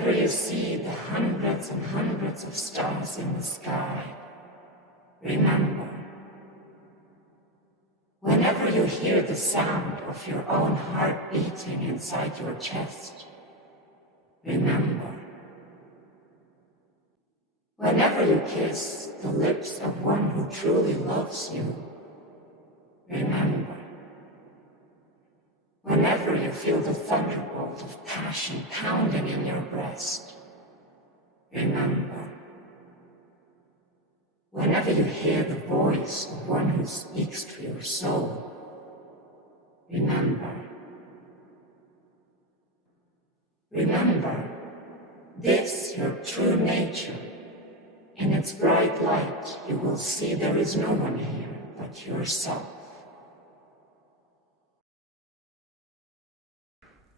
whenever you see the hundreds and hundreds of stars in the sky, remember. Whenever you hear the sound of your own heart beating inside your chest, remember. Whenever you kiss the lips of one who truly loves you, remember. Whenever you feel the thunderbolt of passion pounding in your breast, remember. Whenever you hear the voice of one who speaks to your soul, remember. Remember, this your true nature. In its bright light, you will see there is no one here but yourself.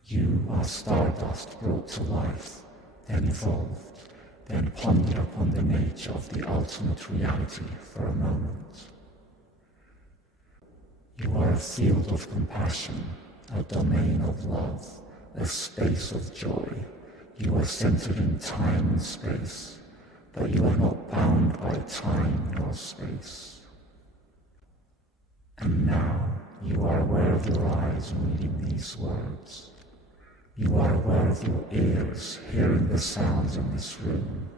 You are stardust brought to life, then evolved, then ponder upon the nature of the ultimate reality for a moment. You are a field of compassion, a domain of love, a space of joy. You are centered in time and space, but you are not bound by time nor space. And now you are aware of your eyes reading these words. You are aware of your ears hearing the sounds in this room.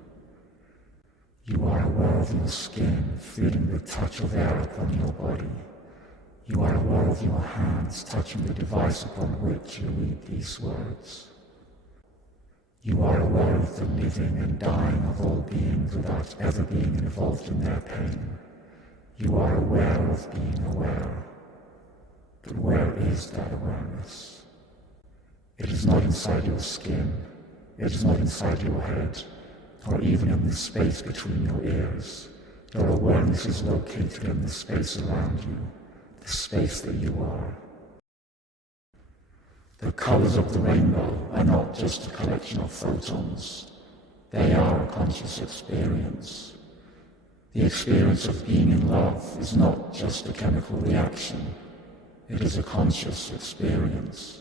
You are aware of your skin feeling the touch of air upon your body. You are aware of your hands touching the device upon which you read these words. You are aware of the living and dying of all beings without ever being involved in their pain. You are aware of being aware. But where is that awareness? It is not inside your skin. It is not inside your head, or even in the space between your ears. Your awareness is located in the space around you, the space that you are. The colors of the rainbow are not just a collection of photons. They are a conscious experience. The experience of being in love is not just a chemical reaction. It is a conscious experience.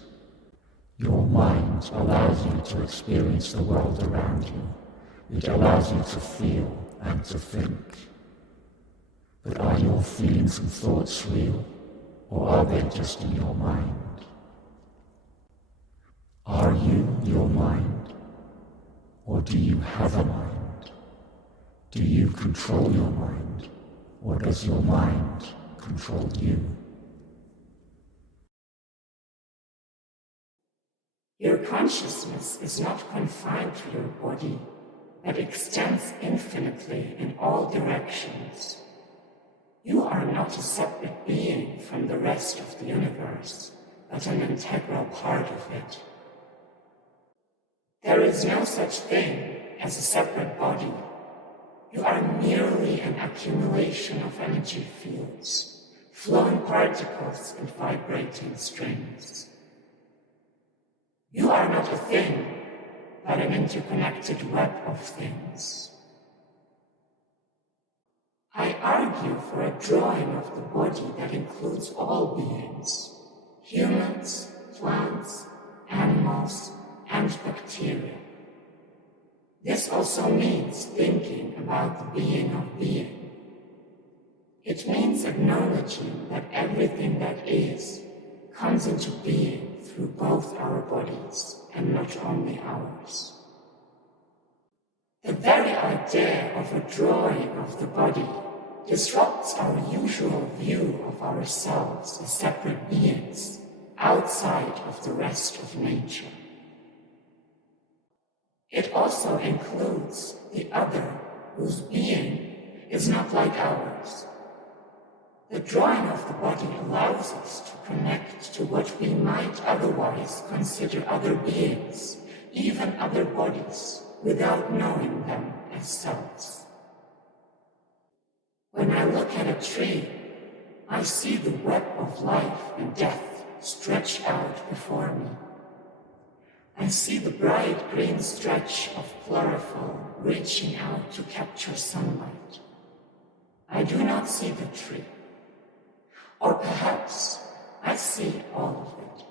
Your mind allows you to experience the world around you. It allows you to feel and to think. But are your feelings and thoughts real, or are they just in your mind? Are you your mind, or do you have a mind? Do you control your mind, or does your mind control you? Your consciousness is not confined to your body, but extends infinitely in all directions. You are not a separate being from the rest of the universe, but an integral part of it. There is no such thing as a separate body. You are merely an accumulation of energy fields, flowing particles and vibrating strings. You are not a thing, but an interconnected web of things. I argue for a drawing of the body that includes all beings, humans, plants, animals, and bacteria. This also means thinking about the being of being. It means acknowledging that everything that is comes into being through both our bodies and not only ours. The very idea of a drawing of the body disrupts our usual view of ourselves as separate beings outside of the rest of nature. It also includes the other whose being is not like ours. The drawing of the body allows us to connect to what we might otherwise consider other beings, even other bodies, without knowing them as selves. When I look at a tree, I see the web of life and death stretched out before me. I see the bright green stretch of chlorophyll reaching out to capture sunlight. I do not see the tree. Or perhaps I see all of it.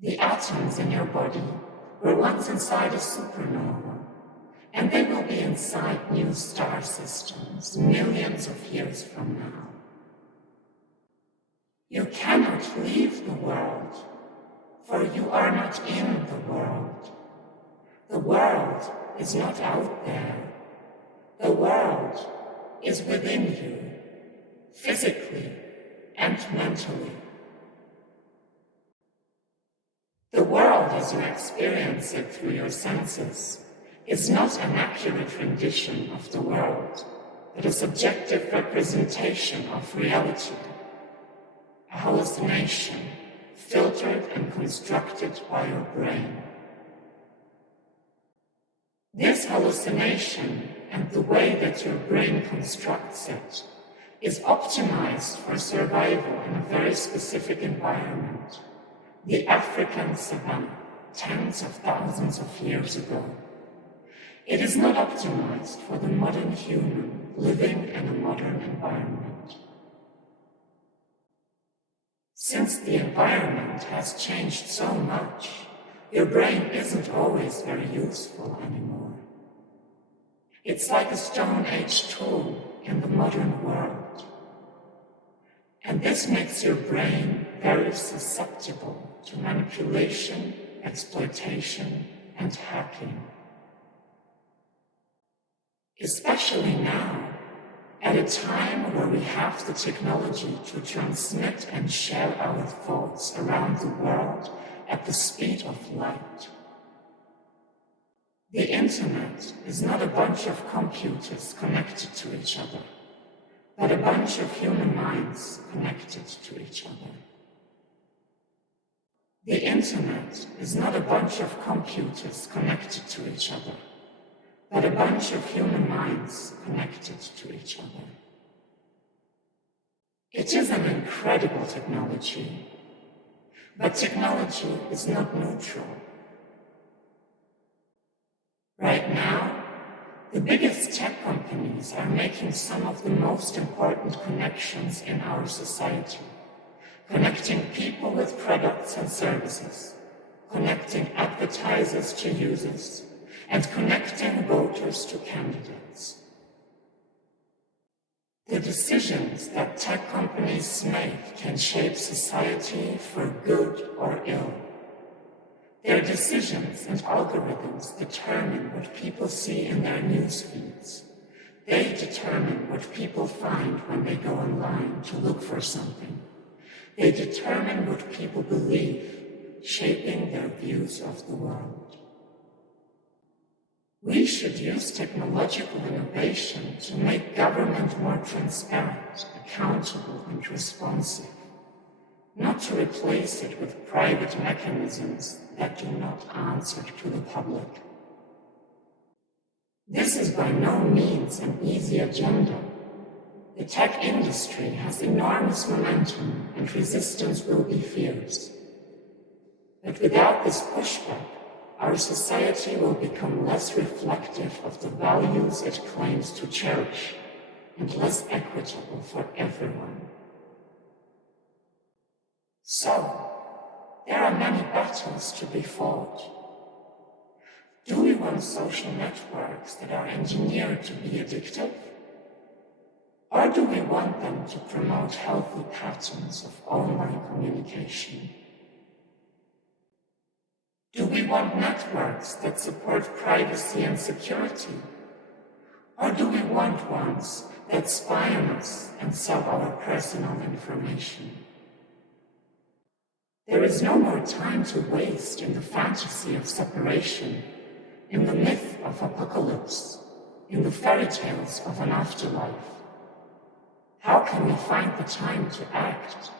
The atoms in your body were once inside a supernova, and they will be inside new star systems millions of years from now. You cannot leave the world, for you are not in the world. The world is not out there. The world is within you, physically and mentally. The world as you experience it through your senses is not an accurate rendition of the world, but a subjective representation of reality, a hallucination filtered and constructed by your brain. This hallucination and the way that your brain constructs it is optimized for survival in a very specific environment, the African savanna, tens of thousands of years ago. It is not optimized for the modern human living in a modern environment. Since the environment has changed so much, your brain isn't always very useful anymore. It's like a Stone Age tool in the modern world. And this makes your brain very susceptible to manipulation, exploitation, and hacking. Especially now, at a time where we have the technology to transmit and share our thoughts around the world at the speed of light. The internet is not a bunch of computers connected to each other, but a bunch of human minds connected to each other. The internet is not a bunch of computers connected to each other, but a bunch of human minds connected to each other. It is an incredible technology, but technology is not neutral. Right now, the biggest tech companies are making some of the most important connections in our society, connecting people with products and services, connecting advertisers to users, and connecting voters to candidates. The decisions that tech companies make can shape society for good or ill. Their decisions and algorithms determine what people see in their news feeds. They determine what people find when they go online to look for something. They determine what people believe, shaping their views of the world. We should use technological innovation to make government more transparent, accountable, and responsive, not to replace it with private mechanisms that do not answer to the public. This is by no means an easy agenda. The tech industry has enormous momentum and resistance will be fierce. But without this pushback, our society will become less reflective of the values it claims to cherish and less equitable for everyone. So, there are many battles to be fought. Do we want social networks that are engineered to be addictive? Or do we want them to promote healthy patterns of online communication? Do we want networks that support privacy and security? Or do we want ones that spy on us and sell our personal information? There is no more time to waste in the fantasy of separation, in the myth of apocalypse, in the fairy tales of an afterlife. How can we find the time to act?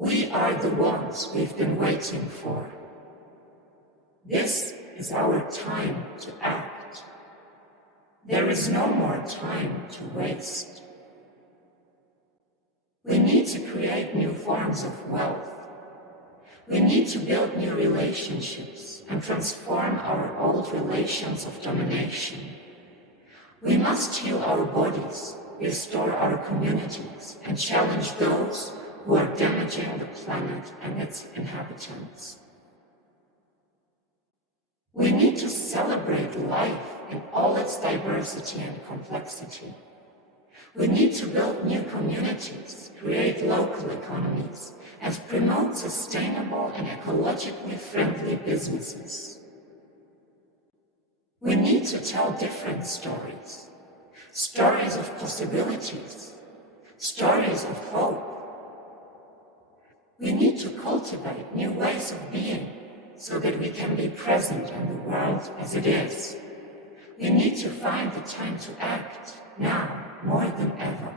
We are the ones we've been waiting for. This is our time to act. There is no more time to waste. We need to create new forms of wealth. We need to build new relationships and transform our old relations of domination. We must heal our bodies, restore our communities, and challenge those who are damaging the planet and its inhabitants. to life in all its diversity and complexity. We need to build new communities, create local economies, and promote sustainable and ecologically friendly businesses. We need to tell different stories, stories of possibilities, stories of hope. We need to cultivate new ways of being so that we can be present in the world as it is. We need to find the time to act now more than ever.